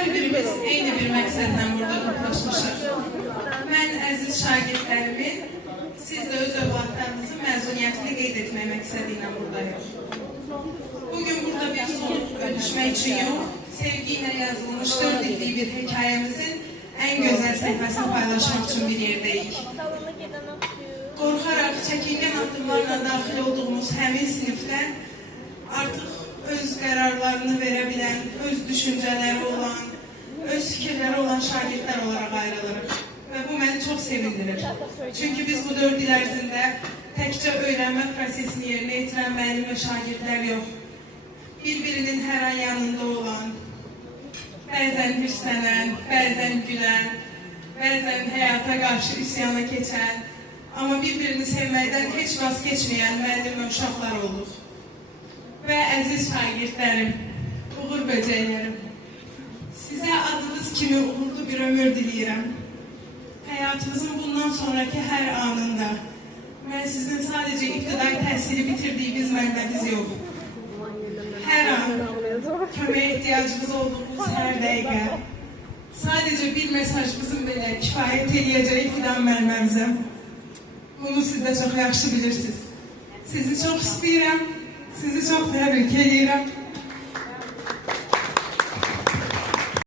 Hər birimiz eyni bir məqsədlə burada toplaşmışıq. Mən əziz şagirdlərimin, siz də öz övladlarınızın məzuniyyətini qeyd etmək məqsədi ilə buradayıq. Bugün burada bir sonuç bölüşmək üçün yox, sevgi ilə yazılmış 4 illik bir hekayəmizin ən gözəl səhifəsini paylaşmaq üçün bir yerdəyik. Qorxaraq, çəkingən addımlarla daxil olduğumuz həmin sinifdən artıq öz qərarlarını verə bilən, öz düşüncələri olan, öz fikirləri olan şagirdlər olaraq ayrılırıq. Və bu məni çox sevindirir. Çünki biz bu 4 il ərzində təkcə öyrənmə prosesini yerinə yetirən müəllim və şagirdlər yox, bir-birinin hər an yanında olan, bəzən hirslənən, bəzən gülən, bəzən həyata qarşı üsyana keçən, amma bir-birini sevməkdən heç vaz keçməyən müəllim və uşaqlar olduq. Və əziz şagirdlərim, uğur böcəklərim, sizə adınız kimi uğurlu bir ömür diləyirəm. Həyatınızın bundan sonraki hər anında mən sizin sadəcə ibtidai təhsili bitirdiyiniz məktəbiniz yox. Hər an köməyə ehtiyacınız olduğunuz hər dəqiqə, sadəcə bir mesajımızın belə kifayət edəcəyi filan mənbəmizəm. Bunu siz də çox yaxşı bilirsiniz. Sizi çox istəyirəm. Sizi çox təbrik edirəm.